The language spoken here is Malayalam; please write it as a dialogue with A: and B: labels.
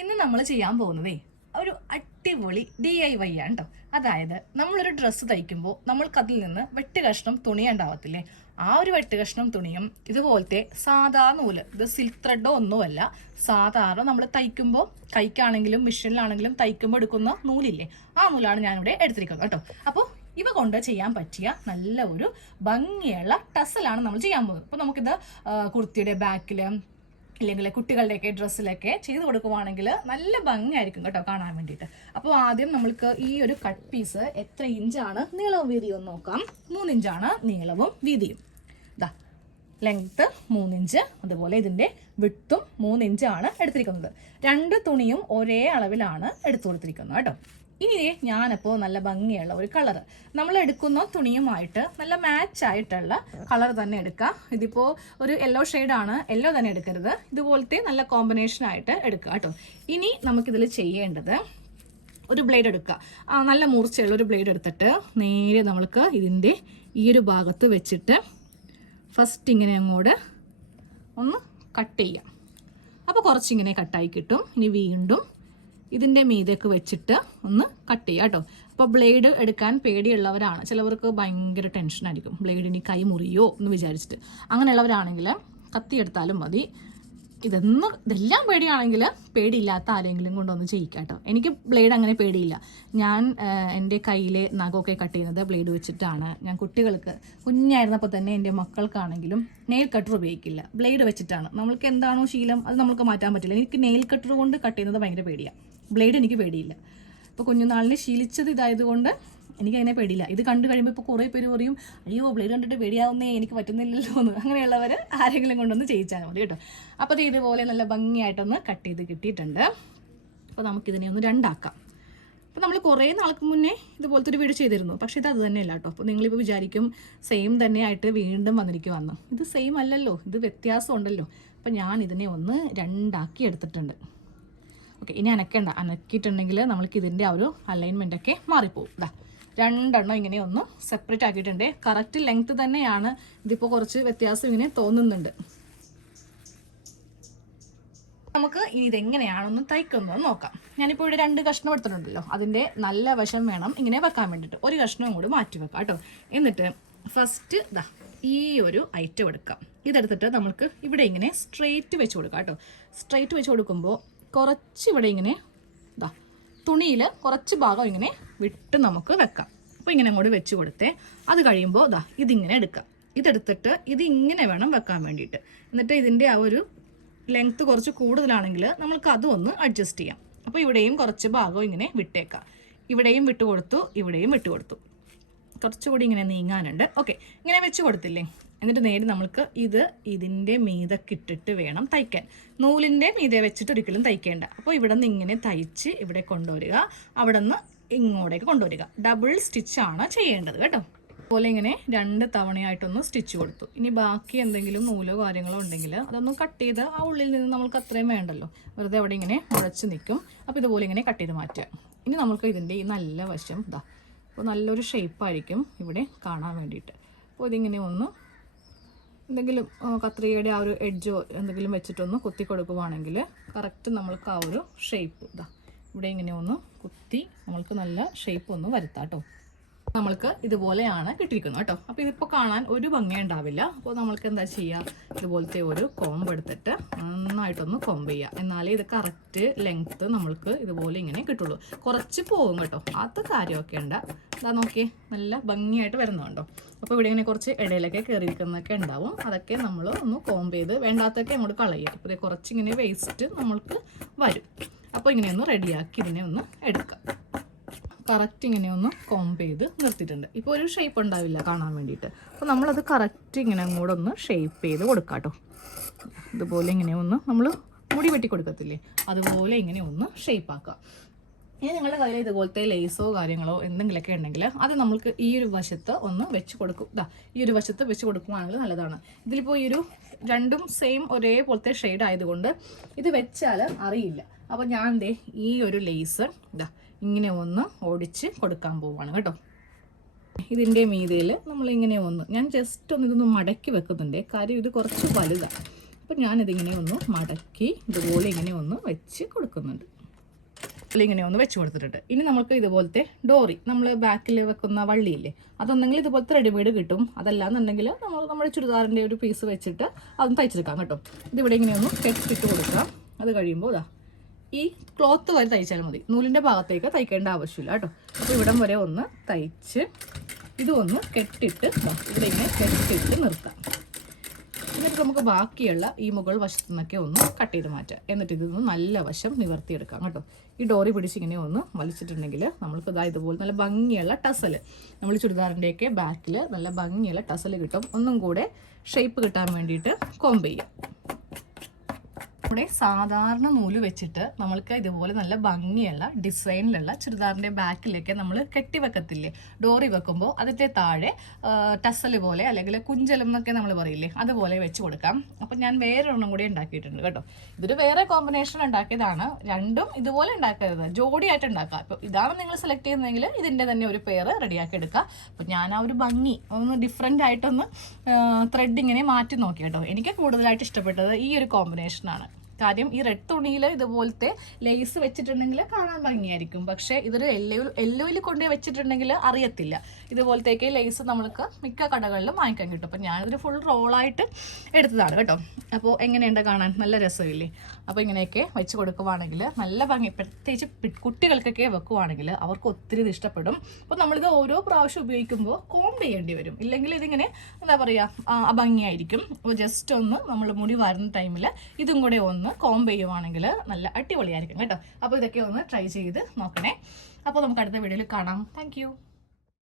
A: ഇന്ന് നമ്മൾ ചെയ്യാൻ പോകുന്നതേ ഒരു അടിപൊളി ഡി ഐ വൈ ആണ് കേട്ടോ അതായത് നമ്മളൊരു ഡ്രസ്സ് തയ്ക്കുമ്പോൾ നമ്മൾക്ക് അതിൽ നിന്ന് വെട്ട് കഷ്ണം തുണി ഉണ്ടാവത്തില്ലേ ആ ഒരു വെട്ട് കഷ്ണം തുണിയും ഇതുപോലത്തെ സാധാ നൂൽ ഇത് സിൽക്ക് ത്രെഡോ ഒന്നുമല്ല. സാധാരണ നമ്മൾ തയ്ക്കുമ്പോൾ കൈക്കാണെങ്കിലും മെഷീനിലാണെങ്കിലും തയ്ക്കുമ്പോൾ എടുക്കുന്ന നൂലില്ലേ? ആ നൂലാണ് ഞാനിവിടെ എടുത്തിരിക്കുന്നത് കേട്ടോ. അപ്പോൾ ഇവ കൊണ്ട് ചെയ്യാൻ പറ്റിയ നല്ല ഒരു ഭംഗിയുള്ള ടസലാണ് നമ്മൾ ചെയ്യാൻ പോകുന്നത്. അപ്പോൾ നമുക്കിത് കുർത്തിയുടെ ബാക്കിൽ അല്ലെങ്കിൽ കുട്ടികളുടെയൊക്കെ ഡ്രസ്സിലൊക്കെ ചെയ്ത് കൊടുക്കുവാണെങ്കിൽ നല്ല ഭംഗിയായിരിക്കും കേട്ടോ കാണാൻ വേണ്ടിയിട്ട്. അപ്പോൾ ആദ്യം നമ്മൾക്ക് ഈ ഒരു കട്ട് പീസ് എത്ര ഇഞ്ചാണ് നീളവും വീതിയും നോക്കാം. മൂന്നിഞ്ചാണ് നീളവും വീതിയും. ഇതാ ലെങ്ത്ത് മൂന്നിഞ്ച് അതുപോലെ ഇതിന്റെ വിട്ടും മൂന്നിഞ്ചാണ് എടുത്തിരിക്കുന്നത്. രണ്ട് തുണിയും ഒരേ അളവിലാണ് എടുത്തു കൊടുത്തിരിക്കുന്നത് കേട്ടോ. ഇനി ഞാനപ്പോ നല്ല ഭംഗിയുള്ള ഒരു കളർ നമ്മൾ എടുക്കുന്ന തുണിയുമായിട്ട് നല്ല മാച്ച് ആയിട്ടുള്ള കളർ തന്നെ എടുക്കാം. ഇതിപ്പോ ഒരു യെല്ലോ ഷെയ്ഡാണ് യെല്ലോ തന്നെ എടുക്കരുത്. ഇതുപോലത്തെ നല്ല കോമ്പിനേഷൻ ആയിട്ട് എടുക്കുക കേട്ടോ. ഇനി നമുക്കിതിൽ ചെയ്യേണ്ടത് ഒരു ബ്ലേഡ് എടുക്കുക. നല്ല മൂർച്ചയുള്ള ഒരു ബ്ലേഡ് എടുത്തിട്ട് നേരെ നമ്മൾക്ക് ഇതിന്റെ ഈ ഒരു ഭാഗത്ത് വെച്ചിട്ട് ഫസ്റ്റ് ഇങ്ങനെ അങ്ങോട്ട് ഒന്ന് കട്ട് ചെയ്യാം. അപ്പോൾ കുറച്ചിങ്ങനെ കട്ടായി കിട്ടും. ഇനി വീണ്ടും ഇതിന്റെ മീതേക്ക് വെച്ചിട്ട് ഒന്ന് കട്ട് ചെയ്യാം കേട്ടോ അപ്പോൾ ബ്ലേഡ് എടുക്കാൻ പേടിയുള്ളവരാണ്. ചിലവർക്ക് ഭയങ്കര ടെൻഷനായിരിക്കും ബ്ലേഡിന് കൈ മുറിയോ എന്ന് വിചാരിച്ചിട്ട്. അങ്ങനെയുള്ളവരാണെങ്കിൽ കത്തി എടുത്താലും മതി. ഇതൊന്നും ഇതെല്ലാം പേടിയാണെങ്കിൽ പേടിയില്ലാത്ത ആരെങ്കിലും കൊണ്ടൊന്ന് ചെയ്യിക്കാം കേട്ടോ എനിക്ക് ബ്ലേഡ് അങ്ങനെ പേടിയില്ല. ഞാൻ എന്റെ കയ്യിലെ നഖമൊക്കെ കട്ട് ചെയ്യുന്നത് ബ്ലേഡ് വെച്ചിട്ടാണ്. ഞാൻ കുട്ടികൾക്ക് കുഞ്ഞായിരുന്നപ്പോൾ തന്നെ എന്റെ മക്കൾക്കാണെങ്കിലും നെയിൽ കട്ടർ ഉപയോഗിക്കില്ല. ബ്ലേഡ് വെച്ചിട്ടാണ്. നമ്മൾക്ക് എന്താണോ ശീലം അത് നമുക്ക് മാറ്റാൻ പറ്റില്ല. എനിക്ക് നെയിൽ കട്ടർ കൊണ്ട് കട്ട് ചെയ്യുന്നത് ഭയങ്കര പേടിയാണ് ബ്ലേഡ് എനിക്ക് പേടിയില്ല. ഇപ്പോൾ കുഞ്ഞുനാളിന് ശീലിച്ചത് ഇതായതുകൊണ്ട് എനിക്ക് അതിനെ പേടിയില്ല. ഇത് കണ്ടു കഴിയുമ്പോൾ ഇപ്പോൾ കുറേ പേര് പറയും അയ്യോ ബ്ലേഡ് കണ്ടിട്ട് പേടിയാവുന്നേ എനിക്ക് പറ്റുന്നില്ലല്ലോ എന്ന് അങ്ങനെയുള്ളവർ ആരെങ്കിലും കൊണ്ടൊന്ന് ചെയ്യിച്ചാൽ മതി കേട്ടോ. അപ്പോൾ അത് ഇതുപോലെ നല്ല ഭംഗിയായിട്ടൊന്ന് കട്ട് ചെയ്ത് കിട്ടിയിട്ടുണ്ട്. അപ്പോൾ നമുക്കിതിനെ ഒന്ന് രണ്ടാക്കാം. അപ്പോൾ നമ്മൾ കുറേ നാൾക്ക് മുന്നേ ഇതുപോലത്തെ ഒരു വീഡിയോ ചെയ്തിരുന്നു. പക്ഷേ ഇത് അത് തന്നെയല്ല കേട്ടോ. അപ്പോൾ നിങ്ങളിപ്പോൾ വിചാരിക്കും സെയിം തന്നെയായിട്ട് വീണ്ടും വന്നിരിക്കുവാന്ന്. ഇത് സെയിം അല്ലല്ലോ. ഇത് വ്യത്യാസം ഉണ്ടല്ലോ. അപ്പോൾ ഞാൻ ഇതിനെ ഒന്ന് രണ്ടാക്കി എടുത്തിട്ടുണ്ട്. ഓക്കെ ഇനി അനക്കണ്ട. അനക്കിയിട്ടുണ്ടെങ്കിൽ നമ്മൾക്ക് ഇതിന്റെ ആ ഒരു അലൈൻമെന്റ് ഒക്കെ മാറിപ്പോവും. ഇതാ രണ്ടെണ്ണം ഇങ്ങനെ ഒന്ന് സെപ്പറേറ്റ് ആക്കിയിട്ടുണ്ട്. കറക്റ്റ് ലെങ്ത് തന്നെയാണ് ഇതിപ്പോൾ കുറച്ച് വ്യത്യാസം ഇങ്ങനെ തോന്നുന്നുണ്ട്. നമുക്ക് ഇനി ഇതെങ്ങനെയാണൊന്ന് തയ്ക്കുന്നത് നോക്കാം. ഞാനിപ്പോൾ ഇവിടെ രണ്ട് കഷ്ണം എടുത്തിട്ടുണ്ടല്ലോ. അതിന്റെ നല്ല വശം വേണം ഇങ്ങനെ വെക്കാൻ വേണ്ടിയിട്ട് ഒരു കഷ്ണവും കൂടി മാറ്റി വെക്കാം കേട്ടോ. എന്നിട്ട് ഫസ്റ്റ് ഇതാ ഈ ഒരു ഐറ്റം എടുക്കാം. ഇതെടുത്തിട്ട് നമുക്ക് ഇവിടെ ഇങ്ങനെ സ്ട്രെയിറ്റ് വെച്ച് കൊടുക്കാം കേട്ടോ. സ്ട്രെയിറ്റ് വെച്ച് കൊടുക്കുമ്പോൾ കുറച്ച് ഇവിടെ ഇങ്ങനെ ഇതാ തുണിയിൽ കുറച്ച് ഭാഗം ഇങ്ങനെ വിട്ട് നമുക്ക് വെക്കാം. അപ്പോൾ ഇങ്ങനെ അങ്ങോട്ട് വെച്ച് കൊടുത്തേ. അത് കഴിയുമ്പോൾ ഇതാ ഇതിങ്ങനെ എടുക്കാം. ഇതെടുത്തിട്ട് ഇത് ഇങ്ങനെ വേണം വെക്കാൻ വേണ്ടിയിട്ട്. എന്നിട്ട് ഇതിന്റെ ആ ഒരു ലെങ്ത്ത് കുറച്ച് കൂടുതലാണെങ്കിൽ നമുക്ക് അതും ഒന്ന് അഡ്ജസ്റ്റ് ചെയ്യാം. അപ്പോൾ ഇവിടെയും കുറച്ച് ഭാഗം ഇങ്ങനെ വിട്ടേക്കാം. ഇവിടെയും വിട്ട് കൊടുത്തു ഇവിടെയും വിട്ട് കൊടുത്തു. കുറച്ചുകൂടി ഇങ്ങനെ നീങ്ങാനുണ്ട്. ഓക്കെ ഇങ്ങനെ വെച്ച് കൊടുത്തില്ലേ? എന്നിട്ട് നേരെ നമ്മൾക്ക് ഇത് ഇതിന്റെ മീതൊക്കെ ഇട്ടിട്ട് വേണം തയ്ക്കാൻ. നൂലിന്റെ മീതെ വെച്ചിട്ട് ഒരിക്കലും തയ്ക്കേണ്ട. അപ്പോൾ ഇവിടെ നിന്ന് ഇങ്ങനെ തയ്ച്ച് ഇവിടെ കൊണ്ടുവരിക. അവിടെ നിന്ന് ഇങ്ങോട്ടേക്ക് കൊണ്ടുവരിക. ഡബിൾ സ്റ്റിച്ചാണ് ചെയ്യേണ്ടത് കേട്ടോ. അതുപോലെ ഇങ്ങനെ രണ്ട് തവണയായിട്ടൊന്ന് സ്റ്റിച്ച് കൊടുത്തു. ഇനി ബാക്കി എന്തെങ്കിലും നൂലോ കാര്യങ്ങളോ ഉണ്ടെങ്കിൽ അതൊന്ന് കട്ട് ചെയ്ത് ആ ഉള്ളിൽ നിന്ന് നമുക്ക് അത്രയും വേണ്ടല്ലോ. വെറുതെ അവിടെ ഇങ്ങനെ മുഴച്ച് നിൽക്കും. അപ്പോൾ ഇതുപോലെ ഇങ്ങനെ കട്ട് ചെയ്ത് മാറ്റുക. ഇനി നമുക്ക് ഇതിന്റെ ഈ നല്ല വശം ഇതാ അപ്പോൾ നല്ലൊരു ഷേപ്പായിരിക്കും ഇവിടെ കാണാൻ വേണ്ടിയിട്ട്. അപ്പോൾ ഇതിങ്ങനെ ഒന്ന് എന്തെങ്കിലും കത്രികയുടെ ആ ഒരു എഡ്ജോ എന്തെങ്കിലും വെച്ചിട്ടൊന്ന് കുത്തി കൊടുക്കുവാണെങ്കിൽ കറക്റ്റ് നമ്മൾക്ക് ആ ഒരു ഷേപ്പ് ഇതാ ഇവിടെ ഇങ്ങനെ ഒന്ന് കുത്തി നമ്മൾക്ക് നല്ല ഷേപ്പ് ഒന്ന് വരുത്താം കേട്ടോ നമ്മൾക്ക് ഇതുപോലെയാണ് കിട്ടിയിരിക്കുന്നത് കേട്ടോ. അപ്പോൾ ഇതിപ്പോൾ കാണാൻ ഒരു ഭംഗി ഉണ്ടാവില്ല. അപ്പോൾ നമ്മൾക്ക് എന്താ ചെയ്യുക ഇതുപോലത്തെ ഒരു കോമ്പ് എടുത്തിട്ട് നന്നായിട്ടൊന്ന് കോമ്പ് ചെയ്യുക എന്നാലേ ഇത് കറക്റ്റ് ലെങ്ത്ത് നമ്മൾക്ക് ഇതുപോലെ ഇങ്ങനെ കിട്ടുള്ളൂ. കുറച്ച് പോകും കേട്ടോ. അത് കാര്യമൊക്കെ ഉണ്ട്. അതാ നോക്കിയേ നല്ല ഭംഗിയായിട്ട് വരുന്നുണ്ടോ അപ്പോൾ ഇവിടെ ഇങ്ങനെ കുറച്ച് ഇടയിലൊക്കെ കയറിയിരിക്കുന്നതൊക്കെ ഉണ്ടാവും. അതൊക്കെ നമ്മൾ ഒന്ന് കോമ്പ് ചെയ്ത് വേണ്ടാത്തൊക്കെ അങ്ങോട്ട് കളയുക. അപ്പോൾ കുറച്ചിങ്ങനെ വേസ്റ്റ് നമ്മൾക്ക് വരും. അപ്പോൾ ഇങ്ങനെ ഒന്ന് റെഡിയാക്കി ഇതിനെ ഒന്ന് എടുക്കാം. കറക്റ്റ് ഇങ്ങനെ ഒന്ന് കോമ്പ് ചെയ്ത് നിർത്തിയിട്ടുണ്ട്. ഇപ്പോൾ ഒരു ഷേപ്പ് ഉണ്ടാവില്ല കാണാൻ വേണ്ടിയിട്ട്. അപ്പോൾ നമ്മളത് കറക്റ്റ് ഇങ്ങനെ അങ്ങോട്ട് ഒന്ന് ഷേപ്പ് ചെയ്ത് കൊടുക്കാട്ടോ ഇതുപോലെ ഇങ്ങനെ ഒന്ന് നമ്മൾ മുടി വെട്ടി കൊടുക്കത്തില്ലേ? അതുപോലെ ഇങ്ങനെ ഒന്ന് ഷേപ്പ് ആക്കുക ഇനി നിങ്ങളുടെ കയ്യിൽ ഇതുപോലത്തെ ലേസോ കാര്യങ്ങളോ എന്തെങ്കിലുമൊക്കെ ഉണ്ടെങ്കിൽ അത് നമ്മൾക്ക് ഈ ഒരു വശത്ത് ഒന്ന് വെച്ച് കൊടുക്കും. ഇതാ ഈ ഒരു വശത്ത് വെച്ച് കൊടുക്കുകയാണെങ്കിൽ നല്ലതാണ്. ഇതിലിപ്പോൾ ഈ ഒരു രണ്ടും സെയിം ഒരേപോലത്തെ ഷെയ്ഡ് ആയതുകൊണ്ട് ഇത് വെച്ചാൽ അറിയില്ല. അപ്പോൾ ഞാൻ ദേ ഈ ഒരു ലേസ് ഇതാ ഇങ്ങനെ ഒന്ന് ഓടിച്ച് കൊടുക്കാൻ പോവാണ് കേട്ടോ. ഇതിന്റെ മീതയിൽ നമ്മളിങ്ങനെ ഒന്ന് ഞാൻ ജസ്റ്റ് ഒന്ന് ഇതൊന്ന് മടക്കി വെക്കുന്നുണ്ട്. കാര്യം ഇത് കുറച്ച് വലുതാണ് അപ്പം ഞാനിതിങ്ങനെ ഒന്ന് മടക്കി ഇതുപോലെ ഇങ്ങനെ ഒന്ന് വെച്ച് കൊടുക്കുന്നുണ്ട്. ഇങ്ങനെ ഒന്ന് വെച്ച് കൊടുത്തിട്ടുണ്ട്. ഇനി നമുക്ക് ഇതുപോലത്തെ ഡോറി നമ്മൾ ബാക്കിൽ വെക്കുന്ന വള്ളിയില്ലേ അതൊന്നെങ്കിൽ ഇതുപോലത്തെ റെഡിമെയ്ഡ് കിട്ടും. അതല്ലാന്നുണ്ടെങ്കിൽ നമ്മൾ നമ്മുടെ ചുരിദാറിന്റെ ഒരു പീസ് വെച്ചിട്ട് അതൊന്ന് തയ്ച്ചെടുക്കാം കേട്ടോ. ഇതിവിടെ ഇങ്ങനെ ഒന്ന് കെട്ടിട്ട് കൊടുക്കാം. അത് കഴിയുമ്പോൾ ഇതാ ഈ ക്ലോത്ത് വരെ തയ്ച്ചാൽ മതി. നൂലിന്റെ ഭാഗത്തേക്ക് തയ്ക്കേണ്ട ആവശ്യമില്ല കേട്ടോ. അപ്പോൾ ഇവിടം വരെ ഒന്ന് തയ്ച്ച് ഇതൊന്ന് കെട്ടിട്ട് ഇവിടെ ഇങ്ങനെ കെട്ടിട്ട് നിർത്താം. എന്നിട്ട് നമുക്ക് ബാക്കിയുള്ള ഈ മുകൾ വശത്തു നിന്നൊക്കെ ഒന്ന് കട്ട് ചെയ്ത് മാറ്റാം. എന്നിട്ട് ഇതൊന്ന് നല്ല വശം നിവർത്തിയെടുക്കാം കേട്ടോ. ഈ ഡോറി പിടിച്ച് ഇങ്ങനെ ഒന്ന് വലിച്ചിട്ടുണ്ടെങ്കിൽ നമ്മൾക്ക് ഇതാ ഇതുപോലെ നല്ല ഭംഗിയുള്ള ടസൽ നമ്മൾ ചുരിദാറിന്റെയൊക്കെ ബാക്കിൽ നല്ല ഭംഗിയുള്ള ടസൽ കിട്ടും. ഒന്നും കൂടെ ഷേപ്പ് കിട്ടാൻ വേണ്ടിയിട്ട് കോമ്പ് ചെയ്യും. നമ്മുടെ സാധാരണ നൂൽ വെച്ചിട്ട് നമ്മൾക്ക് ഇതുപോലെ നല്ല ഭംഗിയുള്ള ഡിസൈനിലുള്ള ചുരിദാറിന്റെ ബാക്കിലേക്ക് നമ്മൾ കെട്ടി വെക്കത്തില്ലേ ഡോറി വെക്കുമ്പോൾ അതിന്റെ താഴെ ടസൽ പോലെ അല്ലെങ്കിൽ കുഞ്ചലം എന്നൊക്കെ നമ്മൾ പറയില്ലേ അതുപോലെ വെച്ച് കൊടുക്കാം. അപ്പം ഞാൻ വേറൊരെണ്ണം കൂടി ഉണ്ടാക്കിയിട്ടുണ്ട് കേട്ടോ. ഇതൊരു വേറെ കോമ്പിനേഷൻ ഉണ്ടാക്കിയതാണ്. രണ്ടും ഇതുപോലെ ഉണ്ടാക്കരുത്. ജോഡിയായിട്ട് ഉണ്ടാക്കുക അപ്പോൾ ഇതാണ് നിങ്ങൾ സെലക്ട് ചെയ്യുന്നതെങ്കിൽ ഇതിന്റെ തന്നെ ഒരു പേര് റെഡിയാക്കി എടുക്കുക. അപ്പോൾ ഞാൻ ആ ഒരു ഭംഗി ഒന്ന് ഡിഫറെന്റ് ആയിട്ടൊന്ന് ത്രെഡ് ഇങ്ങനെ മാറ്റി നോക്കി കേട്ടോ. എനിക്ക് കൂടുതലായിട്ട് ഇഷ്ടപ്പെട്ടത് ഈ ഒരു കോമ്പിനേഷനാണ് കാര്യം ഈ റെഡ് തുണിയിൽ ഇതുപോലത്തെ ലേസ് വെച്ചിട്ടുണ്ടെങ്കിൽ കാണാൻ ഭംഗിയായിരിക്കും. പക്ഷേ ഇതൊരു എല്ലോ എല്ലോയിൽ കൊണ്ടുപോയി വെച്ചിട്ടുണ്ടെങ്കിൽ അറിയത്തില്ല. ഇതുപോലത്തേക്ക് ലേസ് നമ്മൾക്ക് മിക്ക കടകളിലും വാങ്ങിക്കാൻ കിട്ടും. അപ്പം ഞാനിതൊരു ഫുൾ റോളായിട്ട് എടുത്തതാണ് കേട്ടോ. അപ്പോൾ എങ്ങനെയുണ്ട് കാണാൻ? നല്ല രസമില്ലേ? അപ്പോൾ ഇങ്ങനെയൊക്കെ വെച്ച് കൊടുക്കുവാണെങ്കിൽ നല്ല ഭംഗി. പ്രത്യേകിച്ച് കുട്ടികൾക്കൊക്കെ വെക്കുവാണെങ്കിൽ അവർക്ക് ഒത്തിരി ഇത് ഇഷ്ടപ്പെടും. അപ്പോൾ നമ്മളിത് ഓരോ പ്രാവശ്യം ഉപയോഗിക്കുമ്പോൾ കോംബ് ചെയ്യേണ്ടി വരും. ഇല്ലെങ്കിൽ ഇതിങ്ങനെ എന്താ പറയുക ഭംഗിയായിരിക്കും. അപ്പോൾ ജസ്റ്റ് ഒന്ന് നമ്മൾ മുടി വരുന്ന ടൈമിൽ ഇതും കൂടെ ഒന്ന് കോംബ് ചെയ്യുവാണെങ്കിൽ നല്ല അടിപൊളിയായിരിക്കും കേട്ടോ. അപ്പോൾ ഇതൊക്കെ ഒന്ന് ട്രൈ ചെയ്ത് നോക്കണേ. അപ്പോൾ നമുക്ക് അടുത്ത വീഡിയോയിൽ കാണാം. താങ്ക്